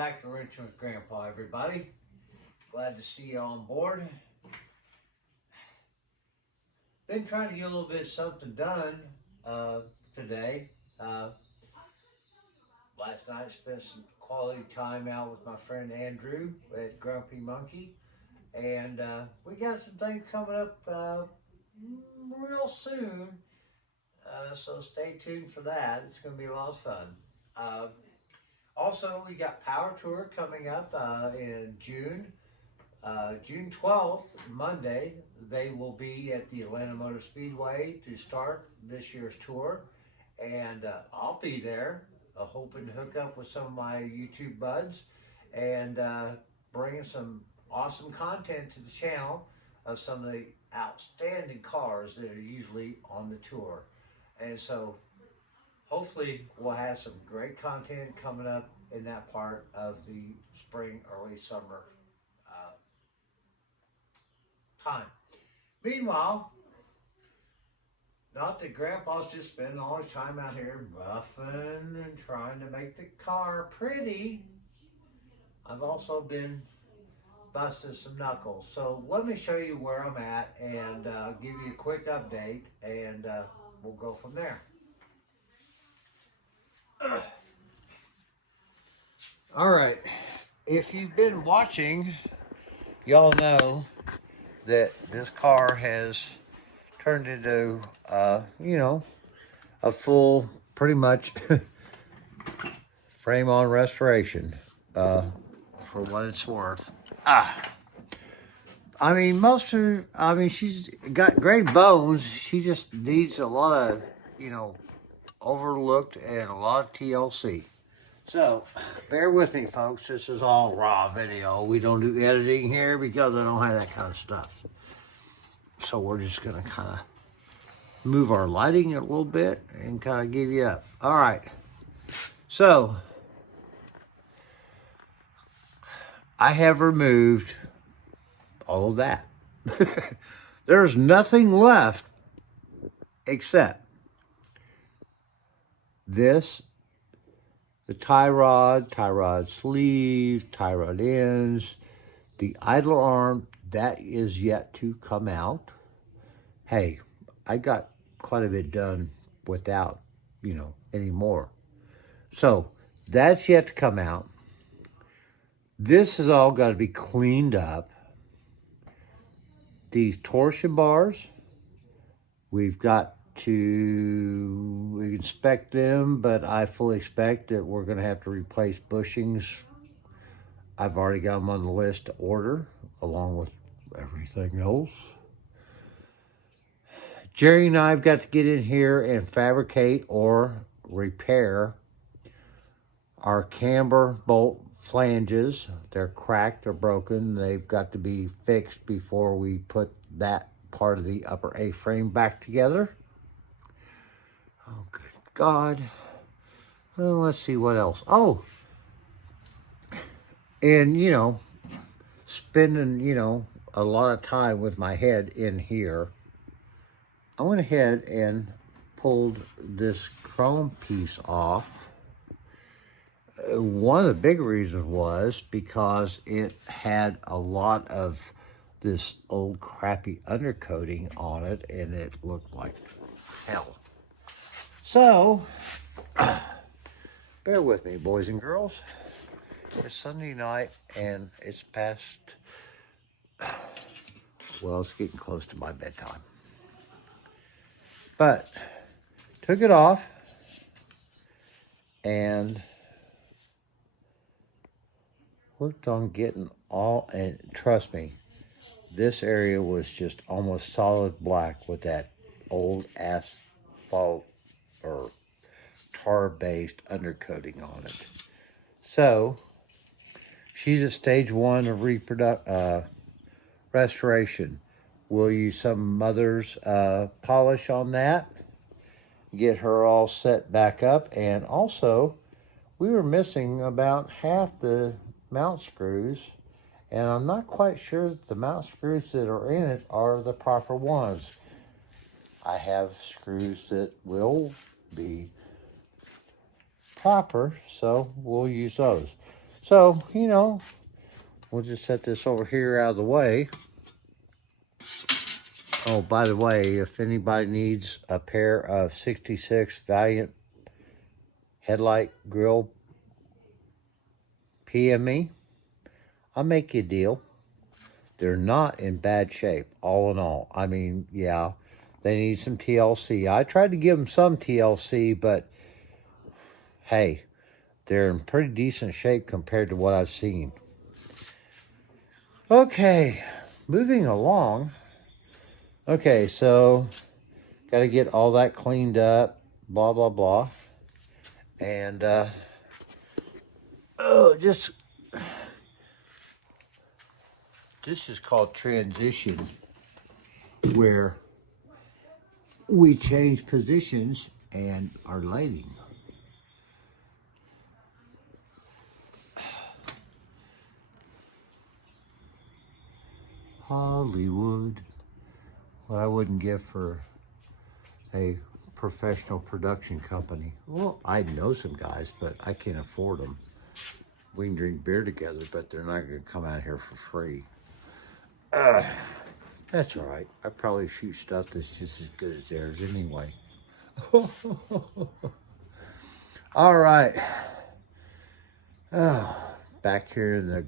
back to Wrenching with Grandpa, everybody. Glad to see you on board. Been trying to get a little bit of something done today. Last night spent some quality time out with my friend Andrew at Grumpy Monkey. And we got some things coming up real soon. So stay tuned for that. It's going to be a lot of fun. Also, we got Power Tour coming up in June. June 12th, Monday, they will be at the Atlanta Motor Speedway to start this year's tour. And I'll be there, hoping to hook up with some of my YouTube buds and bring some awesome content to the channel of some of the outstanding cars that are usually on the tour. And so hopefully we'll have some great content coming up in that part of the spring, early summer time. Meanwhile, not that Grandpa's just spending all his time out here buffing and trying to make the car pretty. I've also been busting some knuckles. So let me show you where I'm at and give you a quick update, and we'll go from there. All right, if you've been watching, y'all know that this car has turned into, a full, pretty much, frame-on restoration, for what it's worth. She's got great bones. She just needs a lot of, overlooked and a lot of TLC. So, bear with me, folks. This is all raw video. We don't do editing here because I don't have that kind of stuff. So we're just going to kind of move our lighting a little bit and kind of give you up. All right. So, I have removed all of that. There's nothing left except this, the tie rod sleeves, tie rod ends, the idler arm, that is yet to come out. Hey, I got quite a bit done without, any more. So that's yet to come out. This has all got to be cleaned up. These torsion bars, we've got to inspect them, but I fully expect that we're going to have to replace bushings. I've already got them on the list to order, along with everything else. Jerry and I have got to get in here and fabricate or repair our camber bolt flanges. They're cracked, they're broken. They've got to be fixed before we put that part of the upper A-frame back together. Oh, good God. Well, let's see what else. Oh, and, spending, a lot of time with my head in here, I went ahead and pulled this chrome piece off. One of the big reasons was because it had a lot of this old crappy undercoating on it, and it looked like hell. So, bear with me, boys and girls. It's Sunday night, and it's past, well, it's getting close to my bedtime. But, took it off, and worked on getting all, and trust me, this area was just almost solid black with that old asphalt or tar-based undercoating on it. So, she's at stage 1 of restoration. We'll use some Mother's polish on that, get her all set back up, and also, we were missing about half the mount screws, and I'm not quite sure that the mount screws that are in it are the proper ones. I have screws that will be proper, so we'll use those. So, you know, we'll just set this over here out of the way. Oh, by the way, if anybody needs a pair of 66 Valiant headlight grill, PM me. I'll make you a deal. They're not in bad shape, all in all. I mean, yeah, they need some TLC. I tried to give them some TLC, but hey, they're in pretty decent shape compared to what I've seen. Okay, moving along. Okay, so got to get all that cleaned up, blah, blah, blah. And, this is called transition, where we change positions and our lighting. Hollywood. What I wouldn't give for a professional production company. Well, I know some guys, but I can't afford them. We can drink beer together, but they're not going to come out here for free. That's all right. I probably shoot stuff that's just as good as theirs anyway. All right. Oh, back here in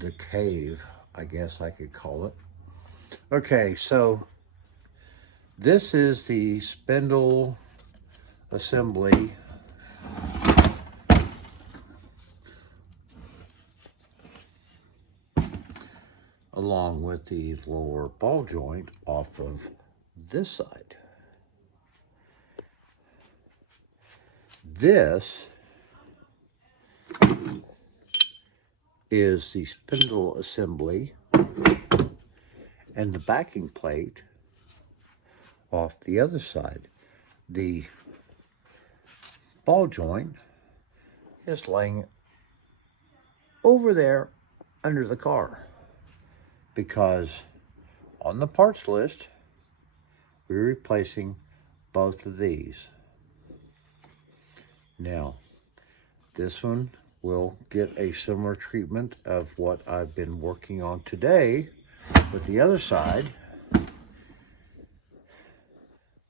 the cave, I guess I could call it. Okay, so this is the spindle assembly along with the lower ball joint off of this side. This is the spindle assembly and the backing plate off the other side. The ball joint is laying over there under the car because on the parts list we're replacing both of these. Now this one will get a similar treatment of what I've been working on today with the other side.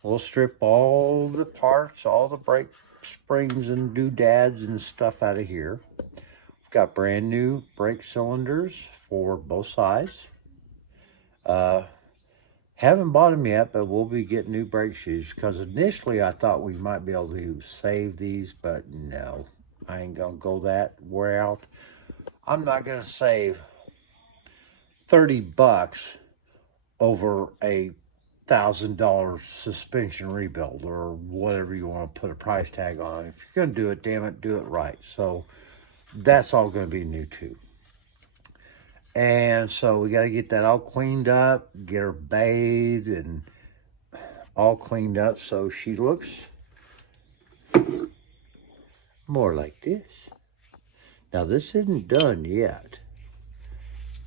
We'll strip all the parts, all the brake springs and doodads and stuff out of here. We've got brand new brake cylinders for both sides. Haven't bought them yet, but we'll be getting new brake shoes because initially I thought we might be able to save these, but no, I ain't gonna go that route. I'm not gonna save $30 over a $1,000 suspension rebuild or whatever you want to put a price tag on. If you're going to do it, damn it, do it right. So that's all going to be new too. And so we got to get that all cleaned up, get her bathed and all cleaned up so she looks more like this. Now this isn't done yet,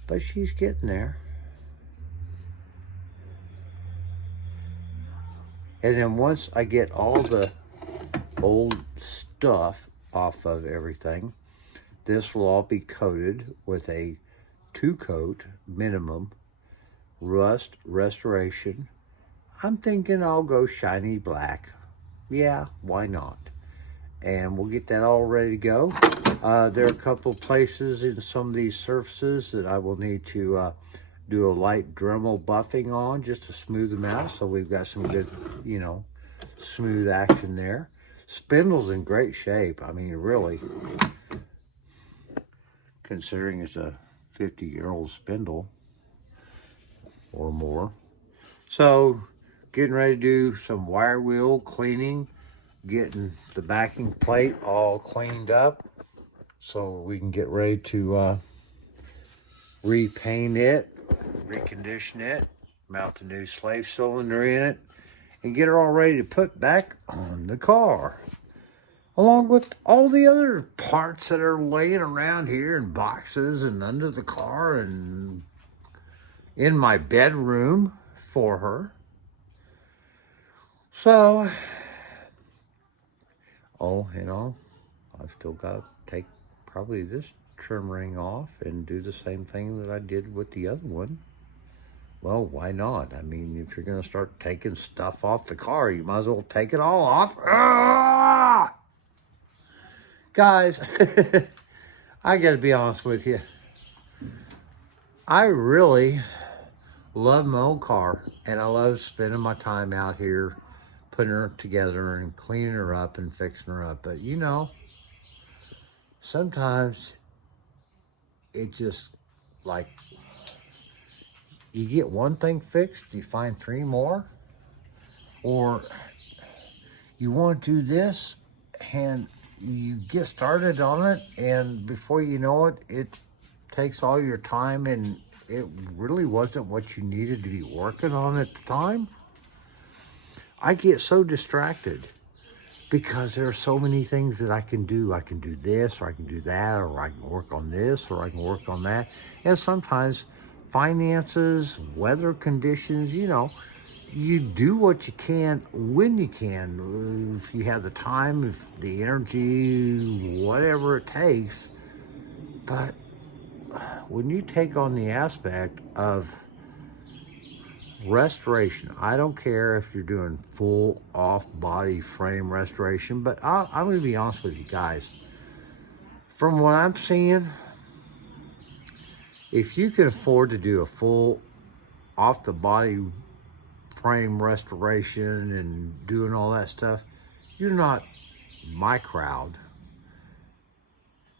but she's getting there. And then once I get all the old stuff off of everything, this will all be coated with a 2-coat minimum rust restoration. I'm thinking I'll go shiny black. Yeah, why not? And we'll get that all ready to go. There are a couple places in some of these surfaces that I will need to do a light Dremel buffing on just to smooth them out. So we've got some good, you know, smooth action there. Spindle's in great shape. I mean, really, considering it's a 50-year-old spindle or more. So getting ready to do some wire wheel cleaning, getting the backing plate all cleaned up so we can get ready to repaint it, recondition it, mount the new slave cylinder in it, and get her all ready to put back on the car. Along with all the other parts that are laying around here in boxes and under the car and in my bedroom for her. So, oh, you know, I've still got to take probably this trim ring off and do the same thing that I did with the other one. Well, why not? I mean, if you're going to start taking stuff off the car, you might as well take it all off. Ah! Guys, I got to be honest with you. I really love my old car, and I love spending my time out here putting her together and cleaning her up and fixing her up. But you know, sometimes it just like you get one thing fixed, you find three more, or you want to do this and you get started on it, and before you know it, it takes all your time and it really wasn't what you needed to be working on at the time. I get so distracted because there are so many things that I can do. I can do this, or I can do that, or I can work on this, or I can work on that. And sometimes finances, weather conditions, you know, you do what you can when you can. If you have the time, if the energy, whatever it takes. But when you take on the aspect of restoration, I don't care if you're doing full off-body frame restoration, but I'm going to be honest with you guys. From what I'm seeing, if you can afford to do a full off-the-body frame restoration and doing all that stuff, you're not my crowd.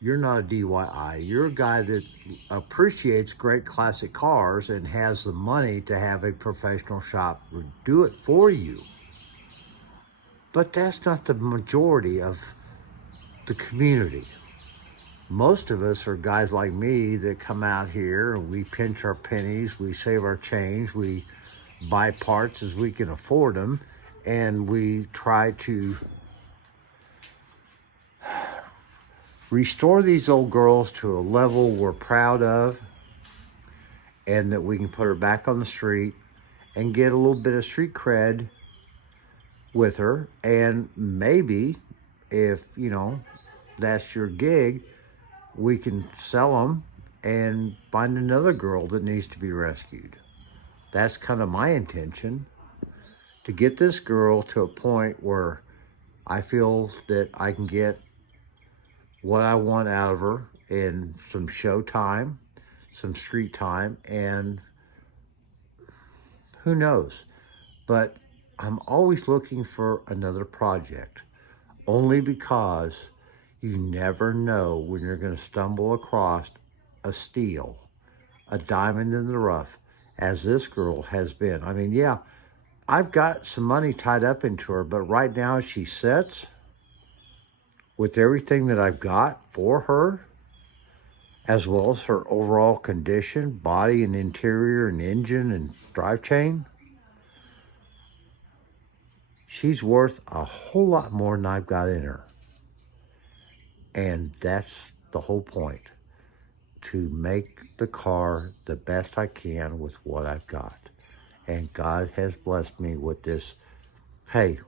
You're not a DIY. You're a guy that appreciates great classic cars and has the money to have a professional shop do it for you. But that's not the majority of the community. Most of us are guys like me that come out here and we pinch our pennies, we save our change, we buy parts as we can afford them, and we try to restore these old girls to a level we're proud of, and that we can put her back on the street and get a little bit of street cred with her. And maybe if, you know, that's your gig, we can sell them and find another girl that needs to be rescued. That's kind of my intention, to get this girl to a point where I feel that I can get what I want out of her in some show time, some street time, and who knows. But I'm always looking for another project, only because you never know when you're going to stumble across a steal, a diamond in the rough, as this girl has been. I mean, yeah, I've got some money tied up into her, but right now she sits with everything that I've got for her, as well as her overall condition, body and interior and engine and drive chain. She's worth a whole lot more than I've got in her. And that's the whole point, to make the car the best I can with what I've got. And God has blessed me with this. Hey,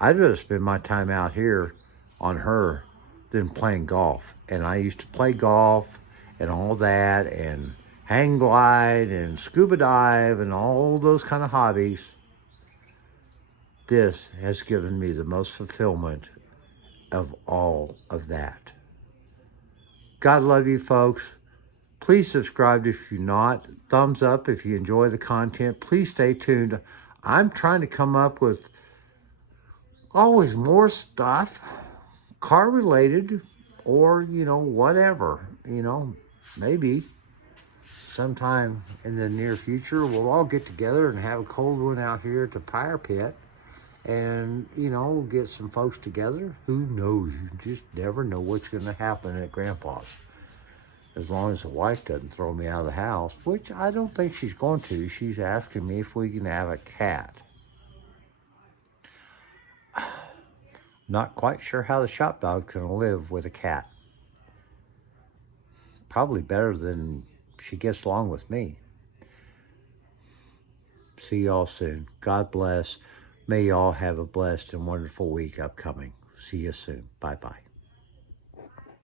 I'd rather spend my time out here on her than playing golf. And I used to play golf and all that, and hang glide and scuba dive and all those kind of hobbies. This has given me the most fulfillment of all of that. God love you, folks. Please subscribe if you're not. Thumbs up if you enjoy the content. Please stay tuned. I'm trying to come up with always more stuff, car related, or, you know, whatever. You know, maybe sometime in the near future we'll all get together and have a cold one out here at the fire pit. And, you know, we'll get some folks together. Who knows? You just never know what's going to happen at Grandpa's. As long as the wife doesn't throw me out of the house, which I don't think she's going to. She's asking me if we can have a cat. Not quite sure how the shop dog's going to live with a cat. Probably better than she gets along with me. See y'all soon. God bless. May y'all have a blessed and wonderful week upcoming. See you soon. Bye-bye.